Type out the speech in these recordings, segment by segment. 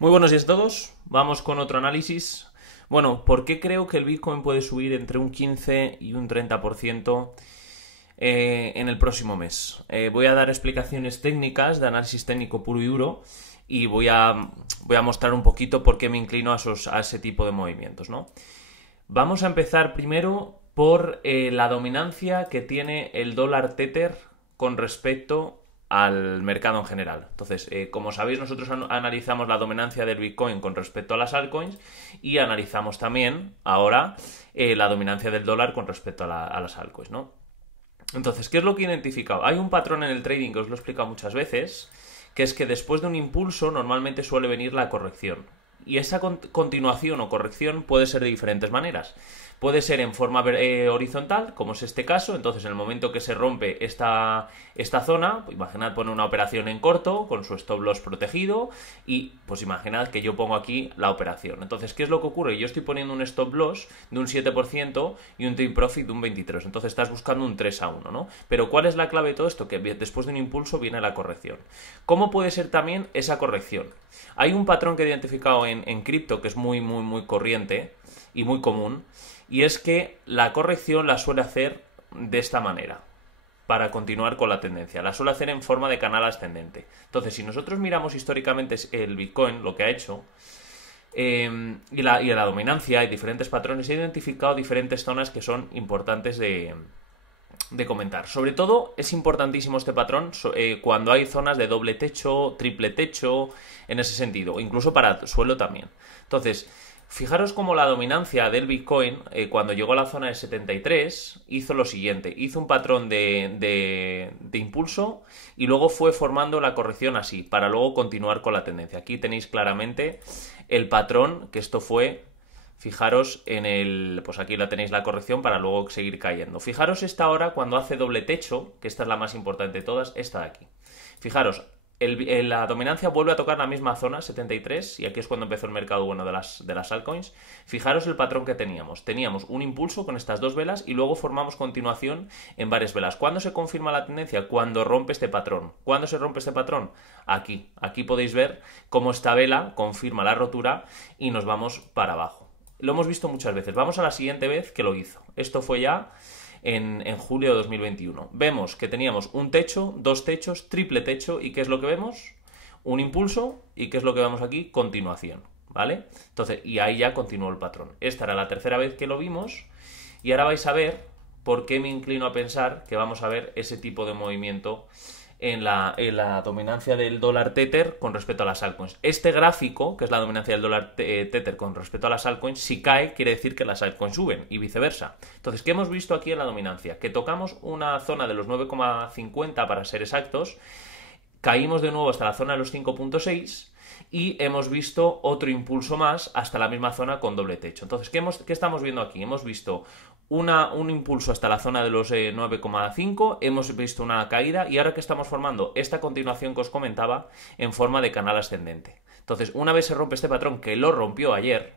Muy buenos días a todos. Vamos con otro análisis. Bueno, ¿por qué creo que el Bitcoin puede subir entre un 15 y un 30% en el próximo mes? Voy a dar explicaciones técnicas de análisis técnico puro y duro y voy a mostrar un poquito por qué me inclino a ese tipo de movimientos, ¿no? Vamos a empezar primero por la dominancia que tiene el dólar Tether con respecto al mercado en general. Entonces, como sabéis, nosotros analizamos la dominancia del Bitcoin con respecto a las altcoins y analizamos también ahora la dominancia del dólar con respecto a las altcoins, ¿no? Entonces, ¿qué es lo que he identificado? Hay un patrón en el trading que os lo he explicado muchas veces, que es que después de un impulso normalmente suele venir la corrección. Y esa continuación o corrección puede ser de diferentes maneras. Puede ser en forma horizontal, como es este caso. Entonces, en el momento que se rompe esta zona, imaginad poner una operación en corto con su stop loss protegido y pues imaginad que yo pongo aquí la operación. Entonces, ¿qué es lo que ocurre? Yo estoy poniendo un stop loss de un 7% y un take profit de un 23%. Entonces, estás buscando un 3-1, ¿no? Pero ¿cuál es la clave de todo esto? Que después de un impulso viene la corrección. ¿Cómo puede ser también esa corrección? Hay un patrón que he identificado en cripto que es muy corriente y muy común, y es que la corrección la suele hacer de esta manera para continuar con la tendencia. La suele hacer en forma de canal ascendente. Entonces, si nosotros miramos históricamente el Bitcoin, lo que ha hecho, y la dominancia y diferentes patrones, he identificado diferentes zonas que son importantes de comentar. Sobre todo es importantísimo este patrón cuando hay zonas de doble techo, triple techo, en ese sentido, incluso para suelo también. Entonces, fijaros cómo la dominancia del Bitcoin, cuando llegó a la zona de 73, hizo lo siguiente: hizo un patrón de impulso y luego fue formando la corrección así, para luego continuar con la tendencia. Aquí tenéis claramente el patrón, que esto fue... Fijaros pues aquí la tenéis la corrección para luego seguir cayendo. Fijaros esta hora cuando hace doble techo, que esta es la más importante de todas, esta de aquí. Fijaros, la dominancia vuelve a tocar la misma zona, 73, y aquí es cuando empezó el mercado bueno de las altcoins. Fijaros el patrón que teníamos. Teníamos un impulso con estas dos velas y luego formamos continuación en varias velas. ¿Cuándo se confirma la tendencia? Cuando rompe este patrón. ¿Cuándo se rompe este patrón? Aquí. Aquí podéis ver cómo esta vela confirma la rotura y nos vamos para abajo. Lo hemos visto muchas veces. Vamos a la siguiente vez que lo hizo. Esto fue ya en julio de 2021. Vemos que teníamos un techo, dos techos, triple techo. ¿Y qué es lo que vemos? Un impulso. ¿Y qué es lo que vemos aquí? Continuación. ¿Vale? Entonces, y ahí ya continuó el patrón. Esta era la tercera vez que lo vimos. Y ahora vais a ver por qué me inclino a pensar que vamos a ver ese tipo de movimiento en la dominancia del dólar Tether con respecto a las altcoins. Este gráfico, que es la dominancia del dólar Tether con respecto a las altcoins, si cae, quiere decir que las altcoins suben y viceversa. Entonces, ¿qué hemos visto aquí en la dominancia? Que tocamos una zona de los 9,50 para ser exactos, caímos de nuevo hasta la zona de los 5,6 y hemos visto otro impulso más hasta la misma zona con doble techo. Entonces, ¿qué estamos viendo aquí? Hemos visto un impulso hasta la zona de los 9,5, hemos visto una caída y ahora que estamos formando esta continuación que os comentaba en forma de canal ascendente. Entonces, una vez se rompe este patrón que lo rompió ayer,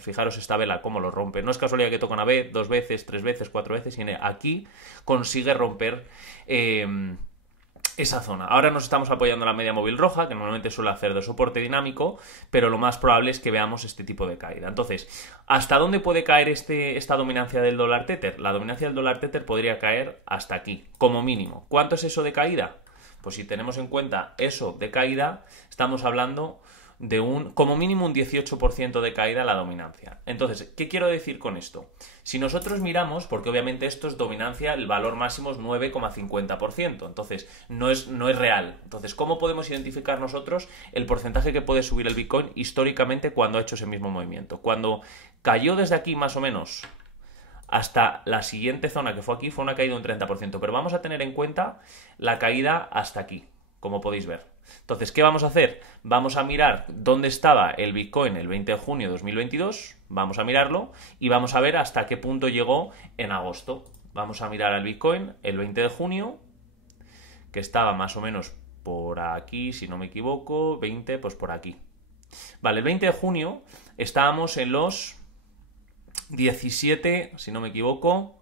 fijaros esta vela cómo lo rompe, no es casualidad que toca una vez, dos veces, tres veces, cuatro veces, y aquí consigue romper esa zona. Ahora nos estamos apoyando en la media móvil roja, que normalmente suele hacer de soporte dinámico, pero lo más probable es que veamos este tipo de caída. Entonces, ¿hasta dónde puede caer esta dominancia del dólar Tether? La dominancia del dólar Tether podría caer hasta aquí, como mínimo. ¿Cuánto es eso de caída? Pues si tenemos en cuenta eso de caída, estamos hablando de como mínimo un 18% de caída en la dominancia. Entonces, ¿qué quiero decir con esto? Si nosotros miramos, porque obviamente esto es dominancia, el valor máximo es 9,50%, entonces no es real. Entonces, ¿cómo podemos identificar nosotros el porcentaje que puede subir el Bitcoin históricamente cuando ha hecho ese mismo movimiento? Cuando cayó desde aquí más o menos hasta la siguiente zona que fue aquí, fue una caída de un 30%, pero vamos a tener en cuenta la caída hasta aquí, como podéis ver. Entonces, ¿qué vamos a hacer? Vamos a mirar dónde estaba el Bitcoin el 20 de junio de 2022, vamos a mirarlo y vamos a ver hasta qué punto llegó en agosto. Vamos a mirar al Bitcoin el 20 de junio, que estaba más o menos por aquí, si no me equivoco, 20, pues por aquí. Vale, el 20 de junio estábamos en los 17, si no me equivoco,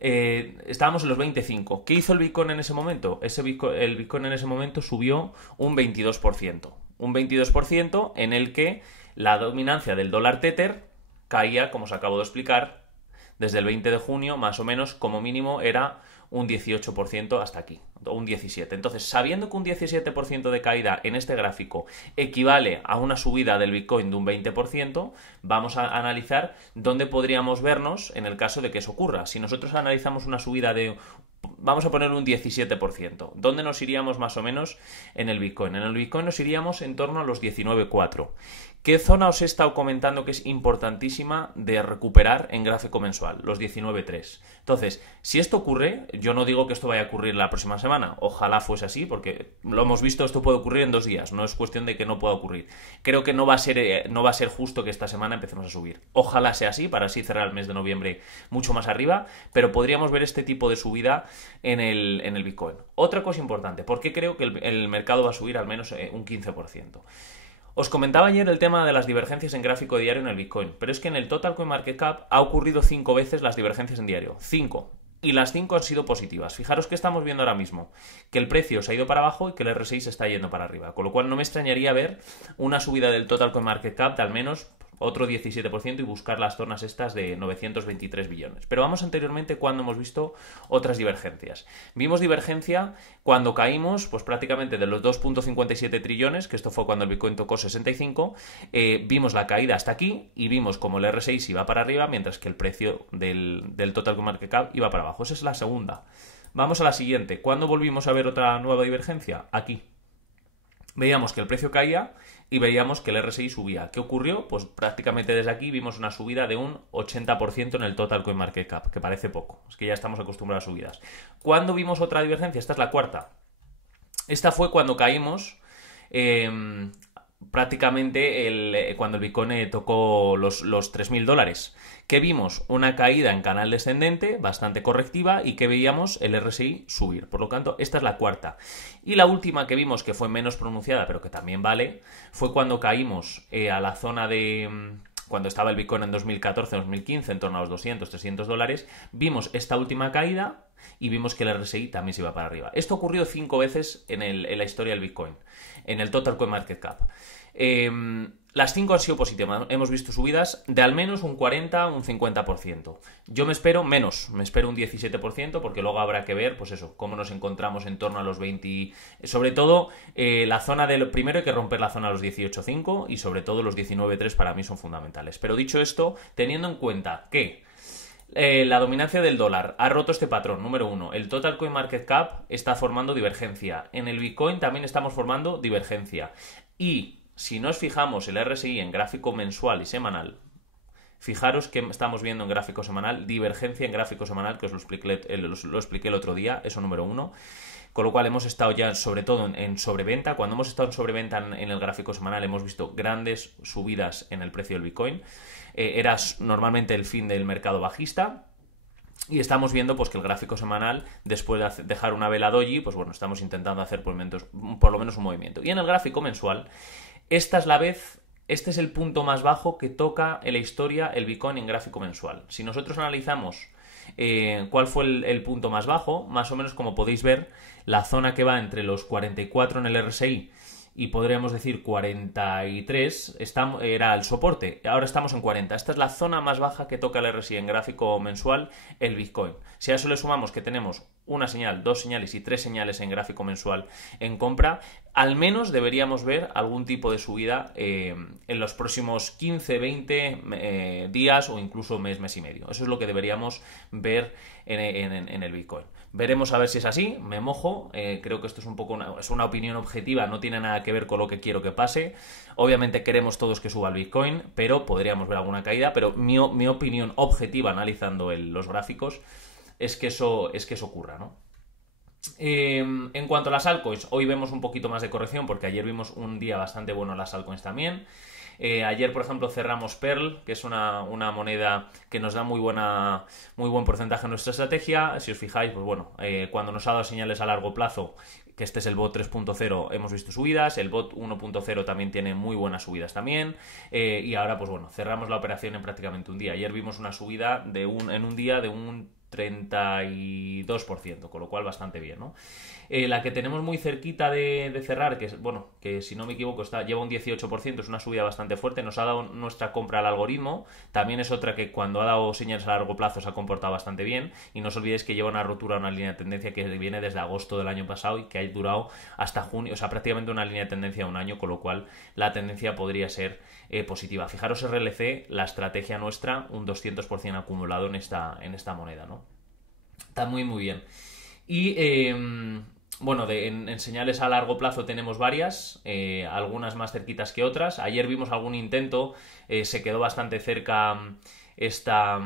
estábamos en los 25. ¿Qué hizo el Bitcoin en ese momento? El Bitcoin en ese momento subió un 22%. un 22% en el que la dominancia del dólar Tether caía, como os acabo de explicar, desde el 20 de junio, más o menos, como mínimo era un 18% hasta aquí, o un 17%. Entonces, sabiendo que un 17% de caída en este gráfico equivale a una subida del Bitcoin de un 20%, vamos a analizar dónde podríamos vernos en el caso de que eso ocurra. Si nosotros analizamos una subida de, vamos a poner un 17%, ¿dónde nos iríamos más o menos en el Bitcoin? En el Bitcoin nos iríamos en torno a los 19,4. ¿Qué zona os he estado comentando que es importantísima de recuperar en gráfico mensual? Los 19,3. Entonces, si esto ocurre, yo no digo que esto vaya a ocurrir la próxima semana. Ojalá fuese así, porque lo hemos visto, esto puede ocurrir en 2 días. No es cuestión de que no pueda ocurrir. Creo que no va a ser justo que esta semana empecemos a subir. Ojalá sea así, para así cerrar el mes de noviembre mucho más arriba, pero podríamos ver este tipo de subida en el Bitcoin. Otra cosa importante, ¿por qué creo que el mercado va a subir al menos un 15%? Os comentaba ayer el tema de las divergencias en gráfico diario en el Bitcoin, pero es que en el Total Coin Market Cap ha ocurrido 5 veces las divergencias en diario. 5. Y las 5 han sido positivas. Fijaros que estamos viendo ahora mismo, que el precio se ha ido para abajo y que el RSI se está yendo para arriba. Con lo cual no me extrañaría ver una subida del Total Coin Market Cap de al menos otro 17% y buscar las zonas estas de 923 billones. Pero vamos anteriormente cuando hemos visto otras divergencias. Vimos divergencia cuando caímos pues prácticamente de los 2.57 trillones, que esto fue cuando el Bitcoin tocó 65, vimos la caída hasta aquí y vimos como el RSI se iba para arriba mientras que el precio del Total Coin Market Cap iba para abajo. Esa es la segunda. Vamos a la siguiente. ¿Cuándo volvimos a ver otra nueva divergencia? Aquí. Veíamos que el precio caía y veíamos que el RSI subía. ¿Qué ocurrió? Pues prácticamente desde aquí vimos una subida de un 80% en el Total Coin Market Cap, que parece poco. Es que ya estamos acostumbrados a subidas. ¿Cuándo vimos otra divergencia? Esta es la cuarta. Esta fue cuando caímos prácticamente cuando el Bitcoin tocó los $3.000. ¿Qué vimos? Una caída en canal descendente, bastante correctiva, y que veíamos el RSI subir. Por lo tanto, esta es la cuarta. Y la última que vimos, que fue menos pronunciada, pero que también vale, fue cuando caímos a la zona de... Cuando estaba el Bitcoin en 2014-2015, en torno a los $200-300, vimos esta última caída y vimos que el RSI también se iba para arriba. Esto ha ocurrido 5 veces en la historia del Bitcoin, en el Total Coin Market Cap. Las 5 han sido positivas. Hemos visto subidas de al menos un 40, un 50%. Yo me espero menos, me espero un 17%, porque luego habrá que ver, pues eso, cómo nos encontramos en torno a los 20. Sobre todo, la zona del. Primero hay que romper la zona a los 18,5 y sobre todo los 19,3 para mí son fundamentales. Pero dicho esto, teniendo en cuenta que la dominancia del dólar ha roto este patrón, número 1. El Total Coin Market Cap está formando divergencia. En el Bitcoin también estamos formando divergencia. Y si nos fijamos el RSI en gráfico mensual y semanal, fijaros que estamos viendo en gráfico semanal, divergencia en gráfico semanal, que os lo expliqué el otro día, eso número 1. Con lo cual hemos estado ya sobre todo en sobreventa. Cuando hemos estado en sobreventa en el gráfico semanal hemos visto grandes subidas en el precio del Bitcoin. Era normalmente el fin del mercado bajista. Y estamos viendo pues que el gráfico semanal, después de dejar una vela doji, pues bueno, estamos intentando hacer por lo menos un movimiento. Y en el gráfico mensual, este es el punto más bajo que toca en la historia el Bitcoin en gráfico mensual. Si nosotros analizamos cuál fue el punto más bajo, más o menos como podéis ver, la zona que va entre los 44 en el RSI y podríamos decir 43 era el soporte, ahora estamos en 40. Esta es la zona más baja que toca el RSI en gráfico mensual, el Bitcoin. Si a eso le sumamos que tenemos una señal, 2 señales y 3 señales en gráfico mensual en compra, al menos deberíamos ver algún tipo de subida en los próximos 15, 20 días o incluso mes y medio. Eso es lo que deberíamos ver en el Bitcoin. Veremos a ver si es así, me mojo, creo que esto es un poco es una opinión objetiva, no tiene nada que ver con lo que quiero que pase. Obviamente queremos todos que suba el Bitcoin, pero podríamos ver alguna caída, pero mi opinión objetiva analizando los gráficos es que eso ocurra, ¿no? En cuanto a las altcoins, hoy vemos un poquito más de corrección porque ayer vimos un día bastante bueno en las altcoins también. Ayer, por ejemplo, cerramos Pearl, que es una moneda que nos da muy buen porcentaje en nuestra estrategia. Si os fijáis, pues bueno, cuando nos ha dado señales a largo plazo, que este es el bot 3.0, hemos visto subidas. El bot 1.0 también tiene muy buenas subidas también. Y ahora, pues bueno, cerramos la operación en prácticamente un día. Ayer vimos una subida en un día de un 32%, con lo cual bastante bien, ¿no? La que tenemos muy cerquita de cerrar, que es, bueno, que si no me equivoco lleva un 18%, es una subida bastante fuerte, nos ha dado nuestra compra al algoritmo, también es otra que cuando ha dado señales a largo plazo se ha comportado bastante bien, y no os olvidéis que lleva una rotura, una línea de tendencia que viene desde agosto del año pasado y que ha durado hasta junio, o sea, prácticamente una línea de tendencia de un año, con lo cual la tendencia podría ser positiva. Fijaros RLC, la estrategia nuestra, un 200% acumulado en esta moneda, ¿no? Está muy muy bien. Y bueno, en señales a largo plazo tenemos varias, algunas más cerquitas que otras. Ayer vimos algún intento, se quedó bastante cerca esta,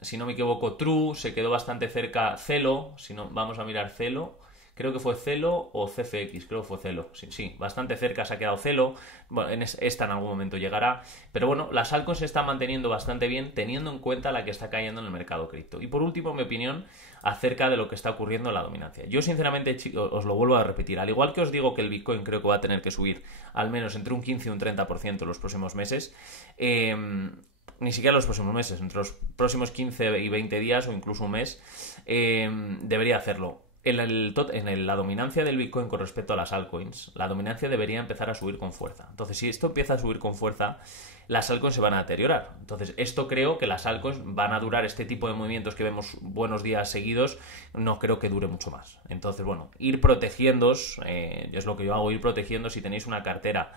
si no me equivoco, True, se quedó bastante cerca Celo, si no, vamos a mirar Celo. Creo que fue Celo o CFX, creo que fue Celo. Sí, bastante cerca se ha quedado Celo. Bueno, esta en algún momento llegará. Pero bueno, las altcoins se están manteniendo bastante bien, teniendo en cuenta la que está cayendo en el mercado cripto. Y por último, mi opinión acerca de lo que está ocurriendo en la dominancia. Yo, sinceramente, chicos, os lo vuelvo a repetir. Al igual que os digo que el Bitcoin creo que va a tener que subir al menos entre un 15 y un 30% en los próximos meses. Ni siquiera los próximos meses, entre los próximos 15 y 20 días o incluso un mes, debería hacerlo. En la dominancia del Bitcoin con respecto a las altcoins, la dominancia debería empezar a subir con fuerza. Entonces, si esto empieza a subir con fuerza, las altcoins se van a deteriorar. Entonces, esto creo que las altcoins van a durar, este tipo de movimientos que vemos buenos días seguidos, no creo que dure mucho más. Entonces, bueno, ir protegiéndoos, es lo que yo hago, ir protegiendo si tenéis una cartera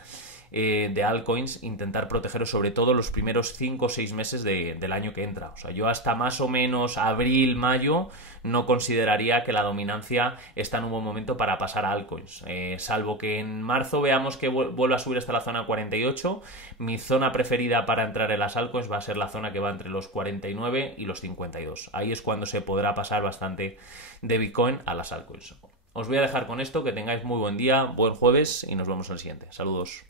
de altcoins, intentar protegeros sobre todo los primeros 5 o 6 meses del año que entra. O sea, yo hasta más o menos abril, mayo no consideraría que la dominancia está en un buen momento para pasar a altcoins, salvo que en marzo veamos que vuelva a subir hasta la zona 48. Mi zona preferida para entrar en las altcoins va a ser la zona que va entre los 49 y los 52. Ahí es cuando se podrá pasar bastante de Bitcoin a las altcoins. Os voy a dejar con esto, que tengáis muy buen día, buen jueves y nos vemos en el siguiente. Saludos.